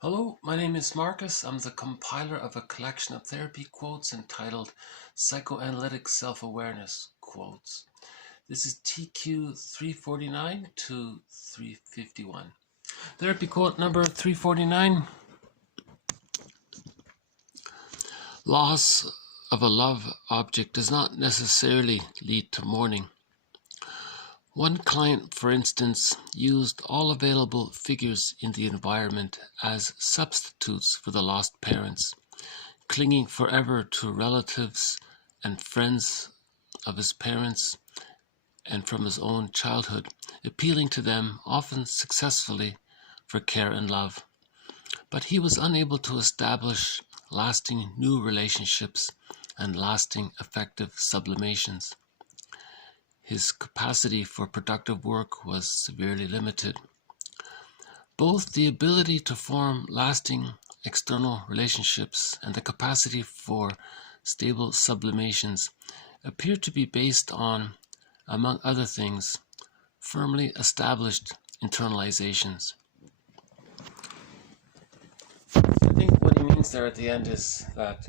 Hello, my name is Marcus. I'm the compiler of a collection of therapy quotes entitled Psychoanalytic Self-Awareness Quotes. This is TQ 349 to 351. Therapy quote number 349. Loss of a love object does not necessarily lead to mourning. One client, for instance, used all available figures in the environment as substitutes for the lost parents, clinging forever to relatives and friends of his parents and from his own childhood, appealing to them, often successfully, for care and love. But he was unable to establish lasting new relationships and lasting affective sublimations. His capacity for productive work was severely limited. Both the ability to form lasting external relationships and the capacity for stable sublimations appear to be based on, among other things, firmly established internalizations. I think what he means there at the end is that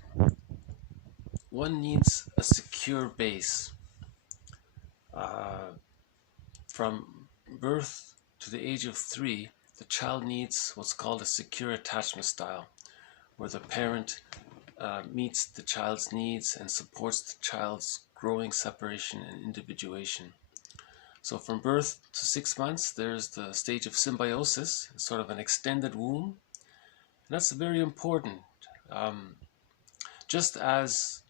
one needs a secure base. From birth to the age of 3, the child needs what's called a secure attachment style, where the parent meets the child's needs and supports the child's growing separation and individuation. So from birth to 6 months, there's the stage of symbiosis, sort of an extended womb. And that's very important. Just as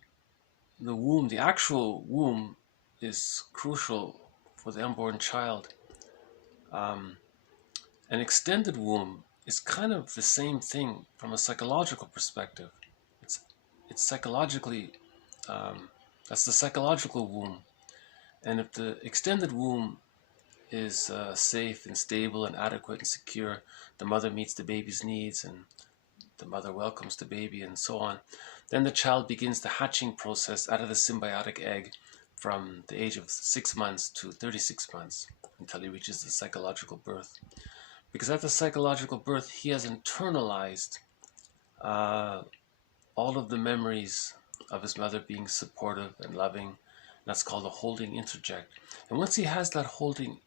the womb, the actual womb, is crucial for the unborn child, an extended womb is kind of the same thing from a psychological perspective. It's psychologically, that's the psychological womb. And if the extended womb is safe and stable and adequate and secure, the mother meets the baby's needs and the mother welcomes the baby and so on, then the child begins the hatching process out of the symbiotic egg from the age of 6 months to 36 months until he reaches the psychological birth. Because at the psychological birth, he has internalized all of the memories of his mother being supportive and loving. That's called a holding introject. And once he has that holding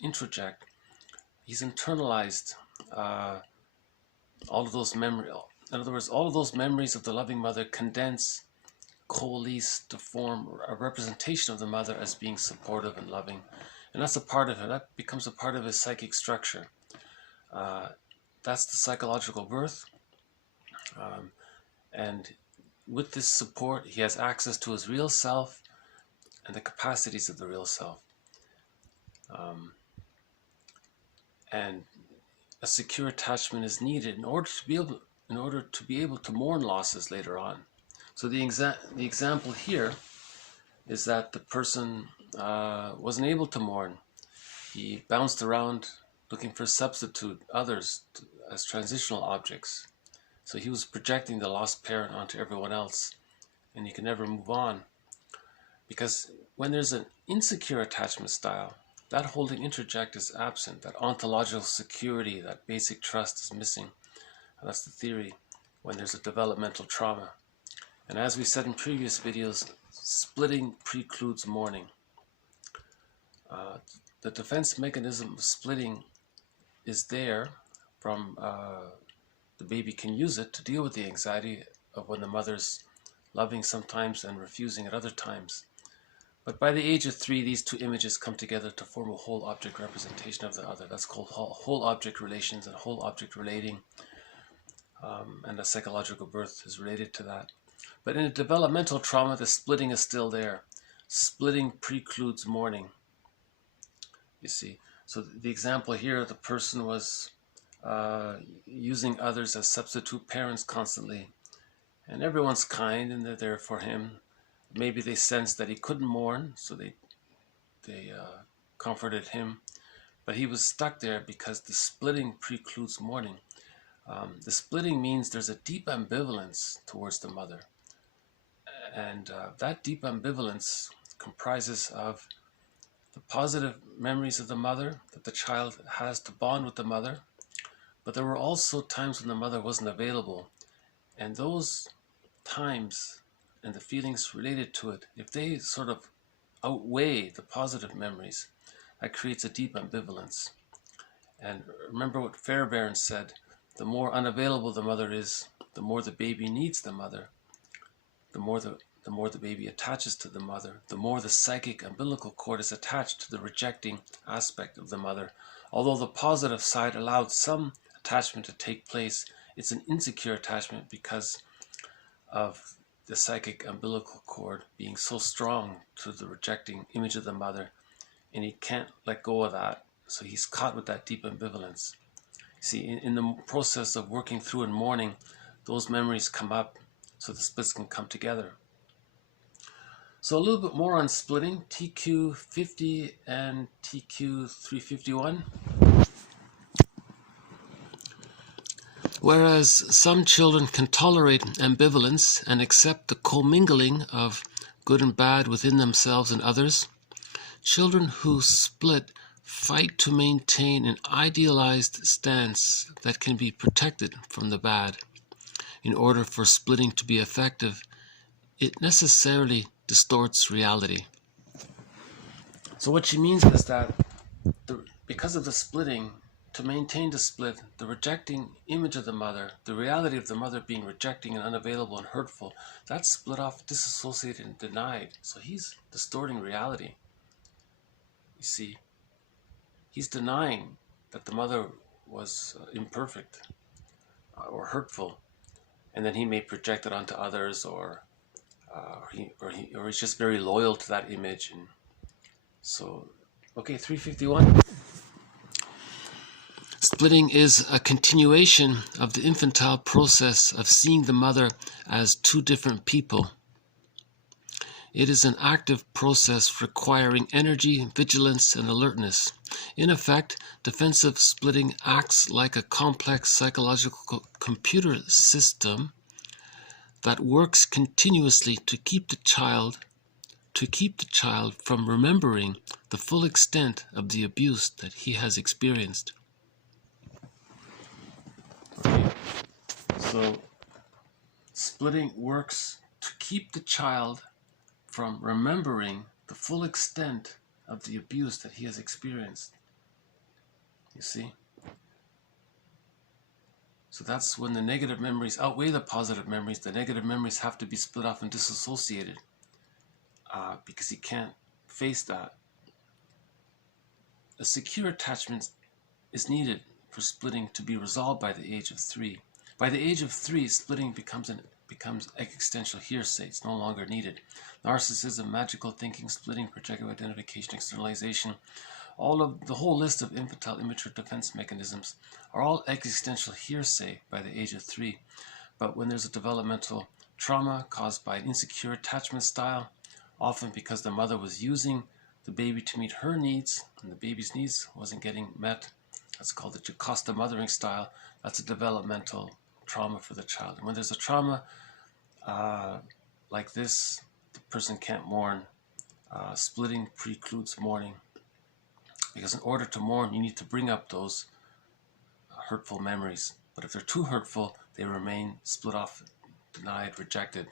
introject, he's internalized all of those memories. In other words, all of those memories of the loving mother condense, coalesce to form a representation of the mother as being supportive and loving. And that's a part of it. That becomes a part of his psychic structure. That's the psychological birth. And with this support, he has access to his real self and the capacities of the real self. And a secure attachment is needed in order to be able to mourn losses later on. So the example here is that the person wasn't able to mourn. He bounced around looking for substitute others as transitional objects. So he was projecting the lost parent onto everyone else, and he can never move on. Because when there's an insecure attachment style, that holding introject is absent, that ontological security, that basic trust is missing. And that's the theory when there's a developmental trauma. And as we said in previous videos, splitting precludes mourning. The defense mechanism of splitting is there from the baby can use it to deal with the anxiety of when the mother's loving sometimes and refusing at other times. But by the age of 3, these two images come together to form a whole object representation of the other. That's called whole object relations and whole object relating. And the psychological birth is related to that. But in a developmental trauma, the splitting is still there. Splitting precludes mourning. You see. So the example here, the person was using others as substitute parents constantly. And everyone's kind and they're there for him. Maybe they sensed that he couldn't mourn, so they comforted him. But he was stuck there because the splitting precludes mourning. The splitting means there's a deep ambivalence towards the mother. And that deep ambivalence comprises of the positive memories of the mother that the child has to bond with the mother, But there were also times when the mother wasn't available. And those times and the feelings related to it, if they sort of outweigh the positive memories, that creates a deep ambivalence. And remember what Fairbairn said, the more unavailable the mother is, the more the baby needs the mother, the more the baby attaches to the mother, the more the psychic umbilical cord is attached to the rejecting aspect of the mother. Although the positive side allowed some attachment to take place, it's an insecure attachment because of the psychic umbilical cord being so strong to the rejecting image of the mother, and he can't let go of that. So he's caught with that deep ambivalence. See, in the process of working through and mourning, those memories come up so the splits can come together. So a little bit more on splitting, TQ 50 and TQ 351. Whereas some children can tolerate ambivalence and accept the co-mingling of good and bad within themselves and others, children who split fight to maintain an idealized stance that can be protected from the bad. In order for splitting to be effective, it necessarily distorts reality. So what she means is that because of the splitting, to maintain the split, the rejecting image of the mother, the reality of the mother being rejecting and unavailable and hurtful, that's split off, disassociated, and denied. So he's distorting reality. You see, he's denying that the mother was imperfect or hurtful, and then he may project it onto others, or he's just very loyal to that image. And so, okay, 351. Splitting is a continuation of the infantile process of seeing the mother as two different people. It is an active process requiring energy, vigilance, and alertness. In effect, defensive splitting acts like a complex psychological computer system that works continuously to keep the child from remembering the full extent of the abuse that he has experienced. Okay. So, splitting works to keep the child from remembering the full extent of the abuse that he has experienced. You see? So that's when the negative memories outweigh the positive memories. The negative memories have to be split off and disassociated because he can't face that. A secure attachment is needed for splitting to be resolved by the age of 3. By the age of 3, splitting becomes existential hearsay. It's no longer needed. Narcissism, magical thinking, splitting, projective identification, externalization, the whole list of infantile immature defense mechanisms are all existential hearsay by the age of 3. But when there's a developmental trauma caused by an insecure attachment style, often because the mother was using the baby to meet her needs and the baby's needs wasn't getting met, that's called the Jocasta mothering style. That's a developmental trauma for the child. And when there's a trauma like this, the person can't mourn. Splitting precludes mourning. Because in order to mourn, you need to bring up those hurtful memories. But if they're too hurtful, they remain split off, denied, rejected.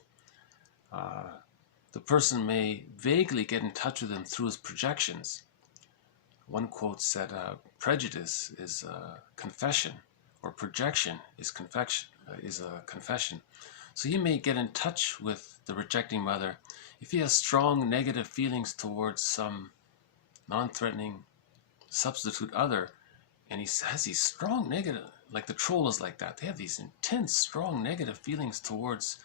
The person may vaguely get in touch with them through his projections. One quote said, prejudice is confession, or projection is a confession. So he may get in touch with the rejecting mother if he has strong negative feelings towards some non-threatening substitute other, and he has these strong negative, like the troll is like that. They have these intense, strong negative feelings towards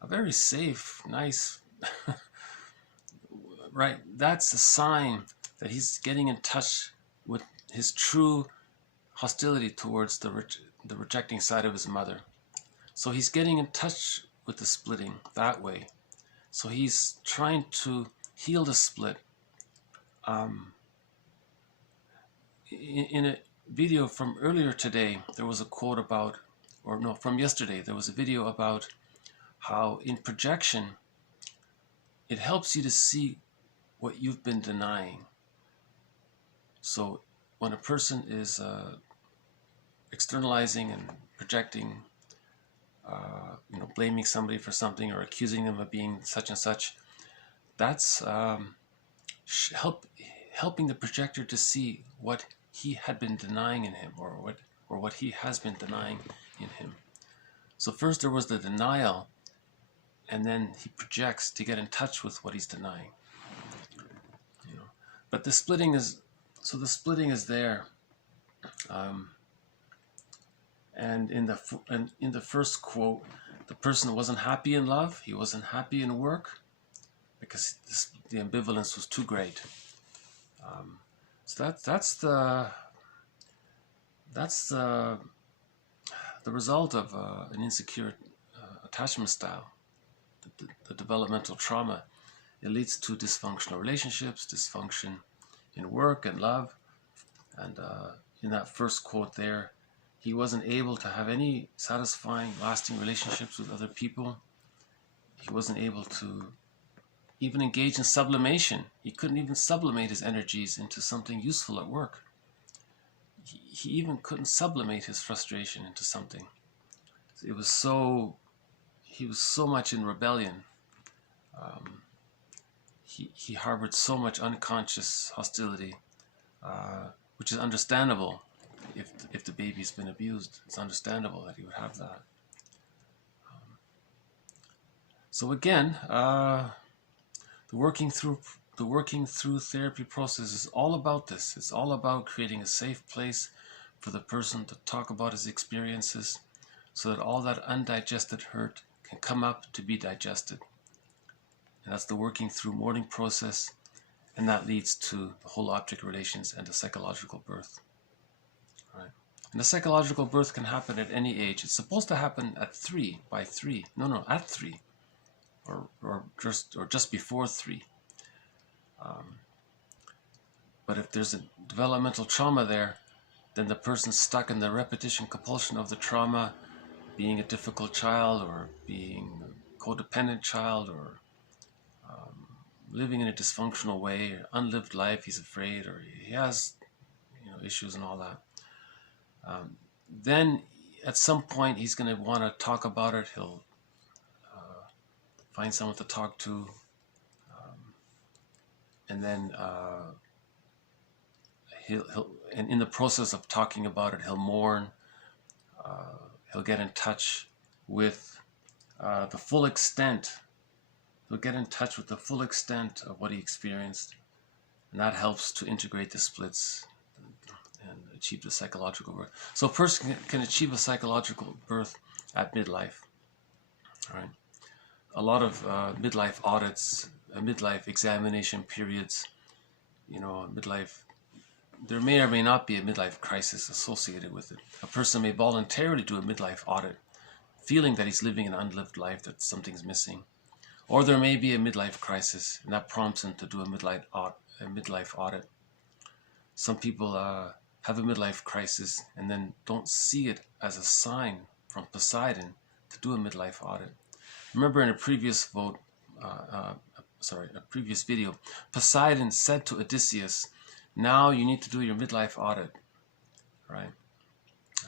a very safe, nice, right? That's a sign that he's getting in touch with his true hostility towards the rejecting side of his mother. So he's getting in touch with the splitting that way. So he's trying to heal the split. In a video from earlier today, there was a quote about, or no, from yesterday, there was a video about how in projection, it helps you to see what you've been denying. So when a person is externalizing and projecting, blaming somebody for something or accusing them of being such and such, that's helping the projector to see what he had been denying in him, or what he has been denying in him. So first there was the denial, and then he projects to get in touch with what he's denying. But the splitting is there. And in the first quote, the person wasn't happy in love. He wasn't happy in work because the ambivalence was too great. So that's the result of an insecure attachment style, the developmental trauma. It leads to dysfunctional relationships, dysfunction in work and love. And in that first quote there, he wasn't able to have any satisfying, lasting relationships with other people. He wasn't able to even engage in sublimation. He couldn't even sublimate his energies into something useful at work. He even couldn't sublimate his frustration into something. He was so much in rebellion. He harbored so much unconscious hostility, which is understandable. If the baby's been abused, it's understandable that he would have that. So again, the working through therapy process is all about this. It's all about creating a safe place for the person to talk about his experiences, so that all that undigested hurt can come up to be digested. And that's the working through mourning process, and that leads to the whole object relations and the psychological birth. Right? And the psychological birth can happen at any age. It's supposed to happen at 3, by 3. No, at 3, or just before 3. But if there's a developmental trauma there, then the person's stuck in the repetition compulsion of the trauma, being a difficult child, or being a codependent child, or living in a dysfunctional way, or unlived life. He's afraid, or he has issues and all that. Then at some point he's going to want to talk about it. He'll find someone to talk to, and then and in the process of talking about it, he'll mourn. He'll get in touch with the full extent. He'll get in touch with the full extent of what he experienced, and that helps to integrate the splits and achieve the psychological birth. So a person can achieve a psychological birth at midlife. Right? A lot of midlife audits, midlife examination periods, midlife. There may or may not be a midlife crisis associated with it. A person may voluntarily do a midlife audit, feeling that he's living an unlived life, that something's missing. Or there may be a midlife crisis, and that prompts him to do a midlife audit. Some people have a midlife crisis and then don't see it as a sign from Poseidon to do a midlife audit. Remember in a previous video, Poseidon said to Odysseus, "Now you need to do your midlife audit," right?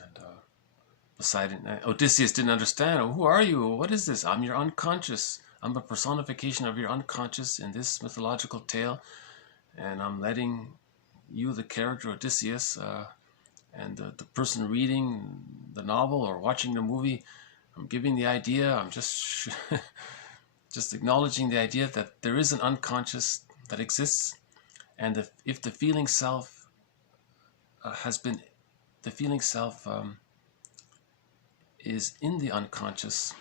And Odysseus didn't understand. "Oh, who are you? What is this? I'm your unconscious. I'm a personification of your unconscious in this mythological tale, and I'm letting you, the character Odysseus, and the person reading the novel or watching the movie, I'm giving the idea. I'm just just acknowledging the idea that there is an unconscious that exists, and if the feeling self is in the unconscious.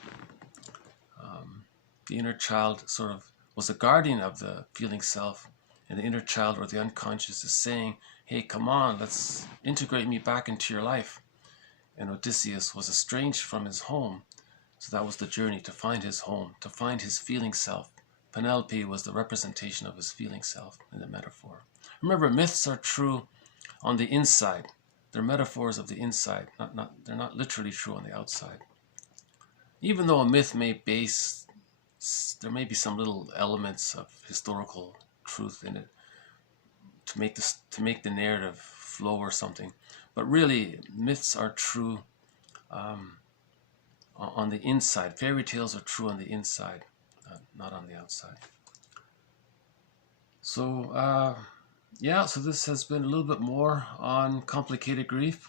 The inner child sort of was a guardian of the feeling self, and the inner child or the unconscious is saying, "Hey, come on, let's integrate me back into your life." And Odysseus was estranged from his home, so that was the journey to find his home, to find his feeling self. Penelope was the representation of his feeling self in the metaphor. Remember, myths are true on the inside. They're metaphors of the inside. They're not literally true on the outside. Even though a myth there may be some little elements of historical truth in it to make the narrative flow or something. But really, myths are true on the inside. Fairy tales are true on the inside, not on the outside. So, yeah, so this has been a little bit more on complicated grief.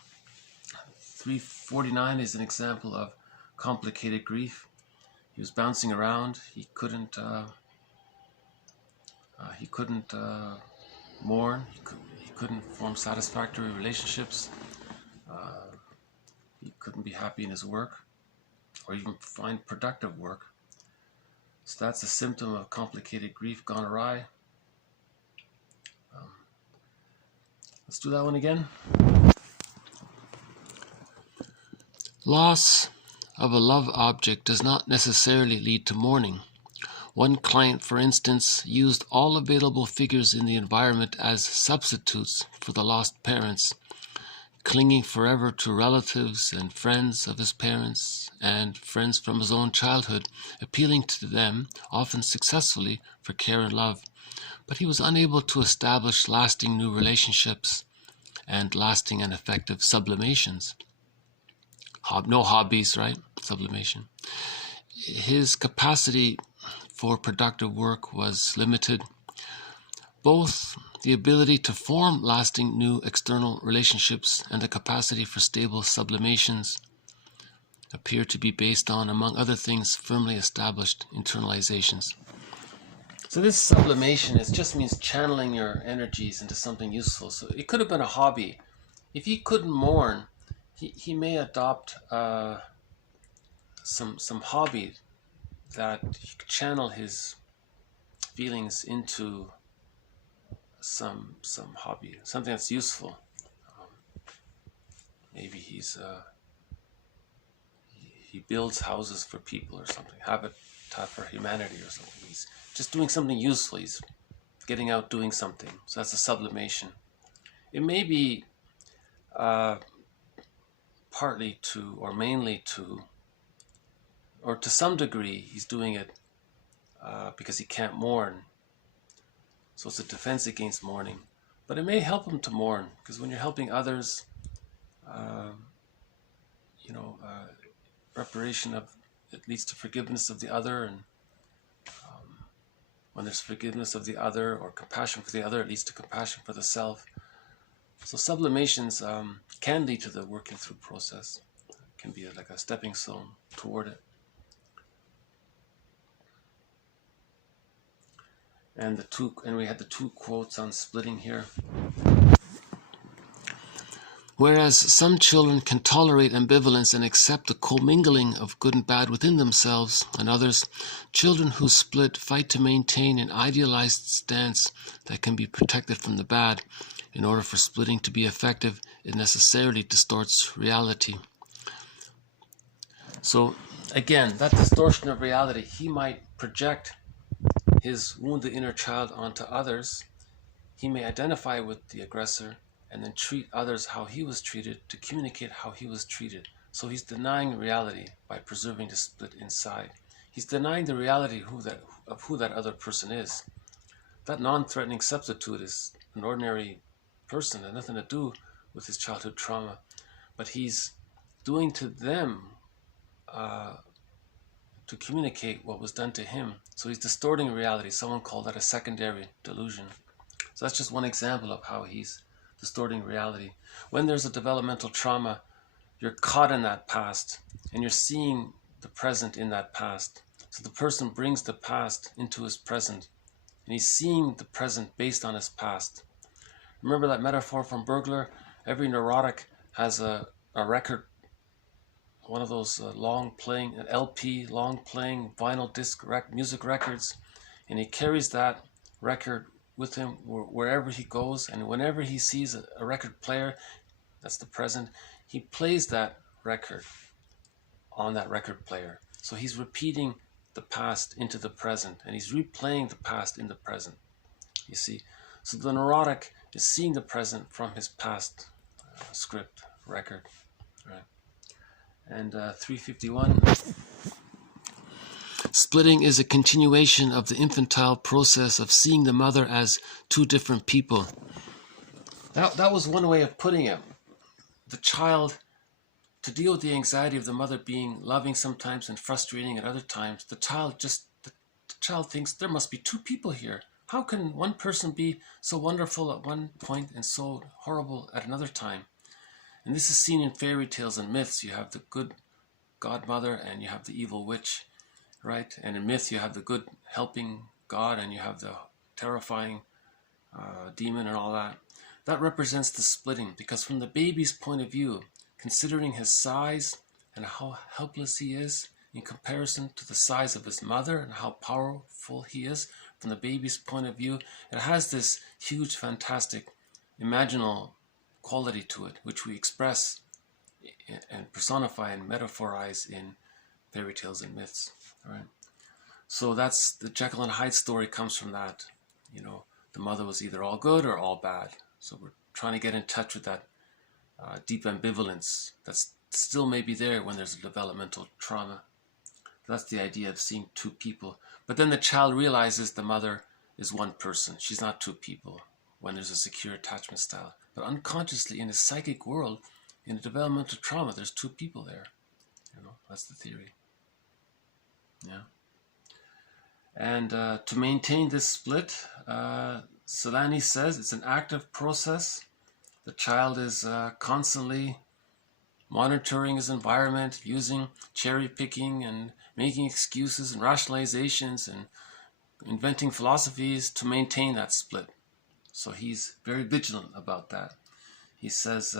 349 is an example of complicated grief. He was bouncing around. He couldn't mourn. He couldn't form satisfactory relationships. He couldn't be happy in his work, or even find productive work. So that's a symptom of complicated grief gone awry. Let's do that one again. Loss of a love object does not necessarily lead to mourning. One client, for instance, used all available figures in the environment as substitutes for the lost parents, clinging forever to relatives and friends of his parents and friends from his own childhood, appealing to them, often successfully, for care and love. But he was unable to establish lasting new relationships and lasting and effective sublimations. No hobbies, right? Sublimation. His capacity for productive work was limited. Both the ability to form lasting new external relationships and the capacity for stable sublimations appear to be based on, among other things, firmly established internalizations. So this sublimation just means channeling your energies into something useful. So it could have been a hobby. If he couldn't mourn, he may adopt some hobby that he could channel his feelings into some hobby, something that's useful. Maybe he builds houses for people or something, Habitat for Humanity or something. He's just doing something useful. He's getting out doing something. So that's a sublimation. It may be partly to, or mainly to, or to some degree, he's doing it because he can't mourn. So it's a defense against mourning. But it may help him to mourn, because when you're helping others, reparation of, it leads to forgiveness of the other, and when there's forgiveness of the other or compassion for the other, it leads to compassion for the self. So sublimations can lead to the working through process. It can be like a stepping stone toward it. And we had the two quotes on splitting here. Whereas some children can tolerate ambivalence and accept the co-mingling of good and bad within themselves, and others, children who split fight to maintain an idealized stance that can be protected from the bad. In order for splitting to be effective, it necessarily distorts reality. So again, that distortion of reality, he might project his wounded inner child onto others. He may identify with the aggressor and then treat others how he was treated to communicate how he was treated. So he's denying reality by preserving the split inside. He's denying the reality of who that other person is. That non-threatening substitute is an ordinary person, had nothing to do with his childhood trauma. But he's doing to them to communicate what was done to him. So he's distorting reality. Someone called that a secondary delusion. So that's just one example of how he's distorting reality. When there's a developmental trauma, you're caught in that past and you're seeing the present in that past. So the person brings the past into his present and he's seeing the present based on his past. Remember that metaphor from Burglar? Every neurotic has a record, one of those an LP, long playing vinyl disc music records, and he carries that record with him wherever he goes, and whenever he sees a record player, that's the present, he plays that record on that record player. So he's repeating the past into the present, and he's replaying the past in the present, you see. So the neurotic is seeing the present from his past script record, right? And 351. Splitting is a continuation of the infantile process of seeing the mother as two different people. That was one way of putting it. the child, to deal with the anxiety of the mother being loving sometimes and frustrating at other times, the child thinks there must be two people here. How can one person be so wonderful at one point and so horrible at another time? And this is seen in fairy tales and myths. You have the good godmother and you have the evil witch, right? And in myth you have the good helping God and you have the terrifying demon and all that. That represents the splitting, because from the baby's point of view, considering his size and how helpless he is in comparison to the size of his mother and how powerful he is, from the baby's point of view, it has this huge, fantastic, imaginal quality to it, which we express and personify and metaphorize in fairy tales and myths. All right. So that's the Jekyll and Hyde story comes from that. You know, the mother was either all good or all bad. So we're trying to get in touch with that deep ambivalence that's still may be there when there's a developmental trauma. That's the idea of seeing two people. But then the child realizes the mother is one person. She's not two people when there's a secure attachment style. But unconsciously in the psychic world, in a developmental trauma, there's two people there. You know, that's the theory. Yeah. And to maintain this split, Solani says it's an active process. The child is constantly monitoring his environment, using cherry picking and making excuses and rationalizations and inventing philosophies to maintain that split. So he's very vigilant about that. He says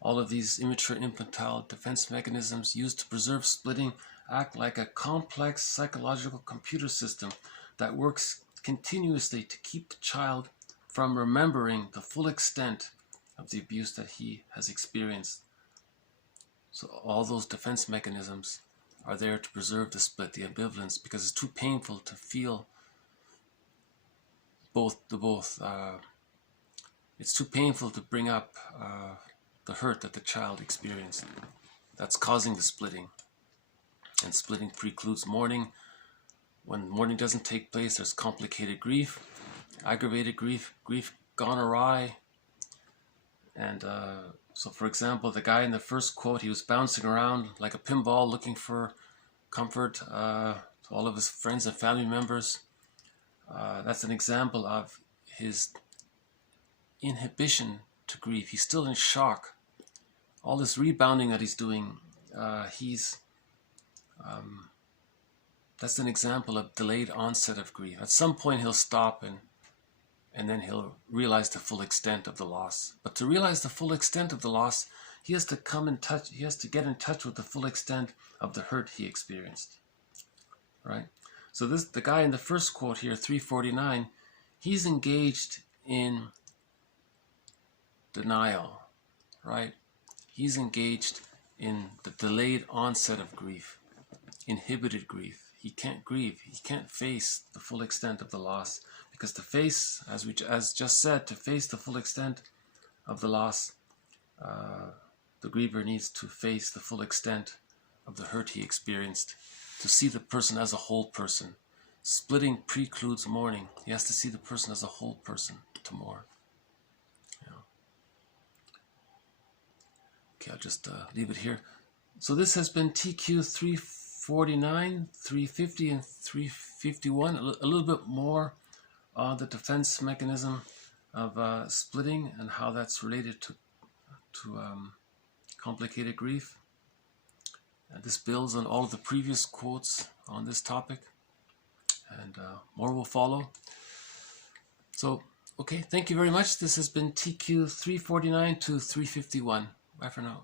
all of these immature infantile defense mechanisms used to preserve splitting act like a complex psychological computer system that works continuously to keep the child from remembering the full extent of the abuse that he has experienced. So all those defense mechanisms are there to preserve the split, the ambivalence, because it's too painful to feel it's too painful to bring up the hurt that the child experienced. That's causing the splitting. And splitting precludes mourning. When mourning doesn't take place, there's complicated grief, aggravated grief, grief gone awry. And so, for example, the guy in the first quote, he was bouncing around like a pinball looking for comfort to all of his friends and family members. That's an example of his inhibition to grief. He's still in shock. All this rebounding that he's doing, that's an example of delayed onset of grief. At some point he'll stop and then he'll realize the full extent of the loss. But to realize the full extent of the loss, he has to get in touch with the full extent of the hurt he experienced. Right? So the guy in the first quote here, 349, he's engaged in denial, right? He's engaged in the delayed onset of grief, inhibited grief. He can't grieve. He can't face the full extent of the loss, because to face, as just said, to face the full extent of the loss, the griever needs to face the full extent of the hurt he experienced, to see the person as a whole person. Splitting precludes mourning. He has to see the person as a whole person to mourn. Yeah. Okay, I'll just leave it here. So this has been TQ 349, 350, and 351. A little bit more on the defense mechanism of splitting and how that's related to complicated grief. And this builds on all of the previous quotes on this topic. And more will follow. So, okay, thank you very much. This has been TQ 349 to 351. Bye for now.